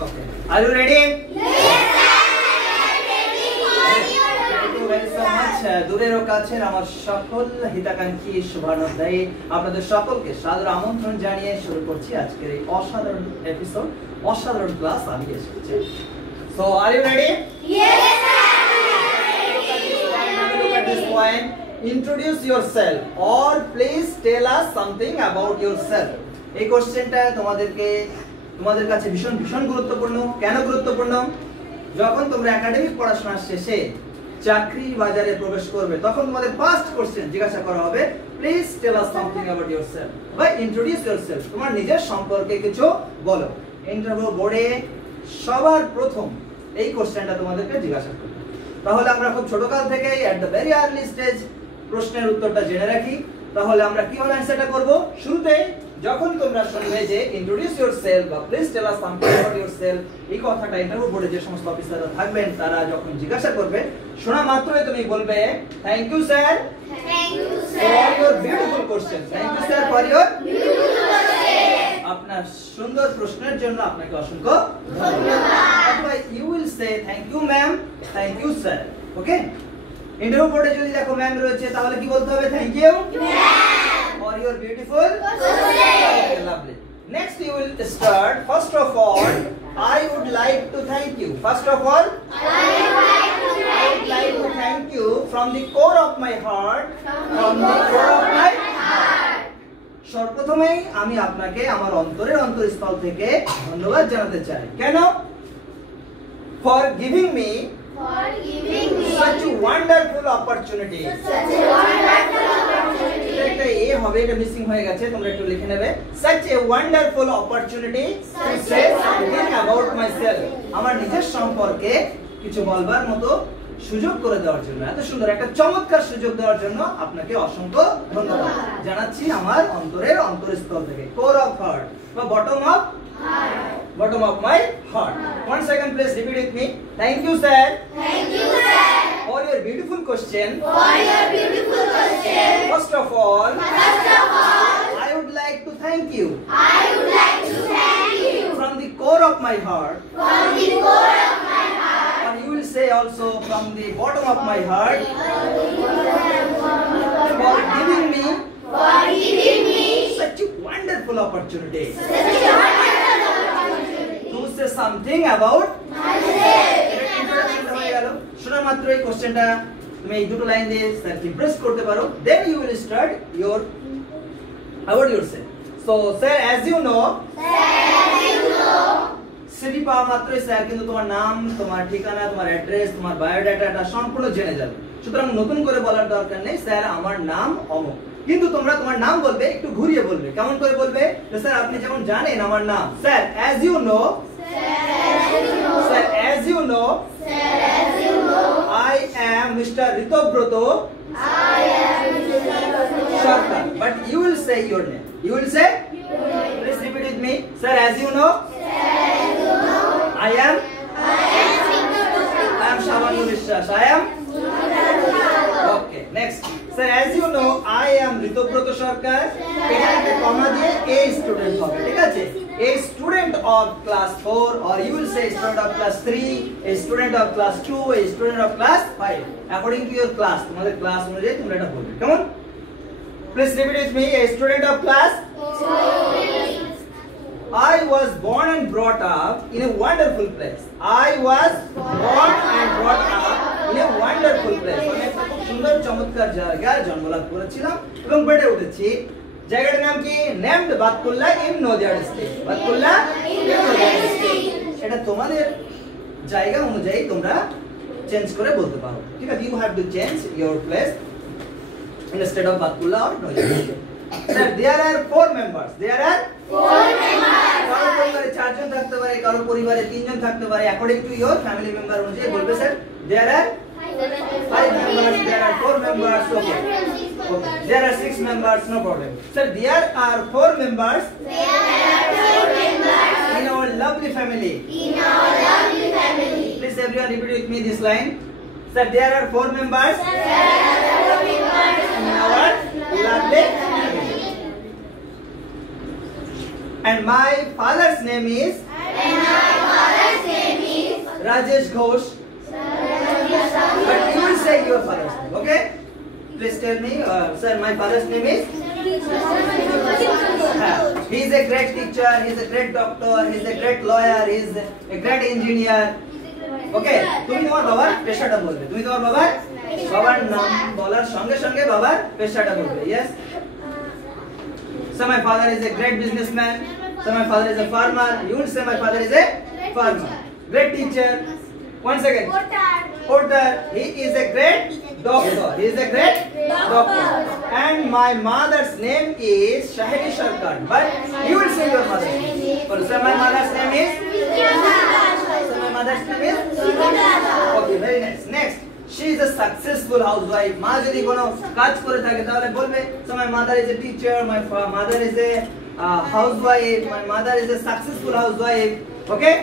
Okay. Are you ready? Yes, sir. Thank you very so much. দূরের ও কাছের আমার সকল হিতাকাঙ্ক্ষী শুভানুধ্যায়ী আপনাদের সকলকে সাদর আমন্ত্রণ জানিয়ে শুরু করছি আজকের এই অসাধারণ এপিসোড, অসাধারণ ক্লাস আমি এসেছি। So are you ready? Yes, sir. Look at this point. Introduce yourself or please tell us something about yourself. এই কোশ্চেনটা তোমাদের কাছে ভীষণ ভীষণ গুরুত্বপূর্ণ। কেন গুরুত্বপূর্ণ? যখন তোমরা একাডেমিক পড়াশোনা শেষে চাকরি বাজারে প্রবেশ করবে তখন তোমাদের ফার্স্ট কোশ্চেন জিজ্ঞাসা করা হবে, please tell us something about yourself বা ইন্ট্রোডিউস ইয়োরসেলফ, তোমার নিজের সম্পর্কে কিছু বলো। ইন্টারভিউ বোর্ডে সবার প্রথম এই কোশ্চেনটা তোমাদেরকে জিজ্ঞাসা করবে। তাহলে আমরা খুব ছোটকাল থেকেই at the very early stage প্রশ্নের উত্তরটা জেনে রাখি। তাহলে আমরা কিভাবে অ্যানসারটা করব? শুরুতে যখন তোমরা শুনবে যে ইন্ট্রোডিউস ইয়োরসেলফ বা please tell us something about yourself, এই কথাটা ইন্টারভিউ বোর্ডে যে সমস্ত অফিসাররা থাকবেন তারা যখন জিজ্ঞাসা করবে, শোনা মাত্রই তুমি বলবে thank you sir Thank you, for sir. Your beautiful question. Thank you sir for your Beautiful question. আপনার সুন্দর প্রশ্নের জন্য আপনাকে অসংখ্য ধন্যবাদ। অথবা you will say thank you ma'am, thank you sir. Okay, interview বোর্ডে যদি দেখো ম্যাম রয়েছে তাহলে কি বলতে হবে? Thank you for your beautiful Question. Okay, lovely. Next you will start. First of all, I would like to thank you. First of all, I would like to I would thank like you to thank you from the core of my heart. From the core of my heart. সর্বপ্রথমেই আমি আপনাকে আমার অন্তরের অন্তঃস্থল থেকে ধন্যবাদ জানাতে চাই। কেন? For giving me For giving me such a wonderful opportunity. such a wonderful opportunity. এটা এ হবে, এটা মিসিং হয়ে গেছে, তোমরা একটু লিখে নেবে। Such a wonderful opportunity to say something about myself. আমার নিজের সম্পর্কে কিছু বলবার মতো সুযোগ করে দেওয়ার জন্য, এত সুন্দর একটা চমৎকার সুযোগ দেওয়ার জন্য আপনাকে অসংখ্য ধন্যবাদ জানাচ্ছি আমার অন্তরের অন্তঃস্থল থেকে। কোর অফ হার্ট বা bottom of my heart. One second please repeat with me. Thank you sir Thank you, sir. for your beautiful question. For your beautiful question. First of all, First of all, I would like to thank you I would like to thank you from the core of my heart, from the core of my heart. or you will say also from the bottom of my heart, for giving me For giving me such a wonderful opportunity such a wonderful opportunity. to say something about Myself. শোনা মাত্র এই কোশ্চেনটা তুমি এই দুটো লাইন দিয়ে স্যারকে ইমপ্রেস করতে পারো, then you will start your about yourself. So sir, as you know, city পাওয়া মাত্রই স্যার কিন্তু তোমার নাম, তোমার ঠিকানা, তোমার অ্যাড্রেস, তোমার বায়োডাটাটা সম্পূর্ণ জেনে যাবে। সুতরাং নতুন করে বলার দরকার নেই স্যার আমার নাম অমুক। কিন্তু তোমরা তোমার নাম বলবে একটু ঘুরিয়ে বলবে। কেমন করে বলবে? স্যার আপনি যেমন জানেন আমার নাম, sir as you know, I am Mr. Ritobroto Sarkar. But you will say your name. You will say? Please repeat with me. Sir, as you know, I am Shabanur Vishwas. I am? Okay, next. Sir, as you know, I am Ritobroto Sarkar. এখানে একটা কমা দিয়ে a student হবে, ঠিক আছে? A student of class 4, or you will say student of class 3, a student of class 2, a student of class 5. According to your class, তোমাদের ক্লাস অনুযায়ী তোমরা এটা বলবে। কেমন? Please repeat with me. A student of class 4. I was born and brought up in a wonderful place. I was born and brought up in a wonderful place. আমি একটা খুব সুন্দর চমৎকার জায়গায় জন্মলাভ করেছিলাম এবং বেড়ে উঠেছি। জায়গাটার নাম কি? নেমড বাতকুল্লা ইন নদিয়া ডিস্ট্রিক্ট। বাতকুল্লা ইন নদিয়া ডিস্ট্রিক্ট। এটা তোমাদের জায়গা অনুযায়ী তোমরা চেঞ্জ করে বলতে পারো, ঠিক আছে? You have to change your place instead of Batkulla or Nadia district. Sir, there are 4 members. There are 4 members. কারো পরিবারে 4 জন থাকতে পারে, কারো পরিবারে 3 জন থাকতে পারে। According to your family member অনুযায়ী বলবে sir there are 5 members, there are 4 members, okay. There are 6 members, no problem. Sir, there are 4 members in our lovely family. Please everyone repeat with me this line. Sir, there are 4 members in our lovely family. And my father's name is? Rajesh Ghosh. But you will say your father's name, okay? Please tell me, sir, my father's name is? He is a great teacher, he is a great doctor, he is a great lawyer, he is a great engineer. Okay? তুমি তোমার বাবার পেশাটা বলবে। তুমি তোমার বাবার নাম বলার সঙ্গে সঙ্গে বাবার পেশাটা বলবে। Yes? So my father is a great businessman. So my father is a farmer. You will say my father is a farmer. Great teacher. One second. Porter. He is a great doctor. He is a great doctor. And my mother's name is Shahidi Sharkar. But you will say your mother's name. So my mother's name is? So my mother's name is? Okay, very nice. Next. She is a successful housewife. মা যদি কোনো কাজ করে থাকে তাহলে বলবে so my mother is a teacher, my mother is a housewife, my mother is a successful housewife. Okay?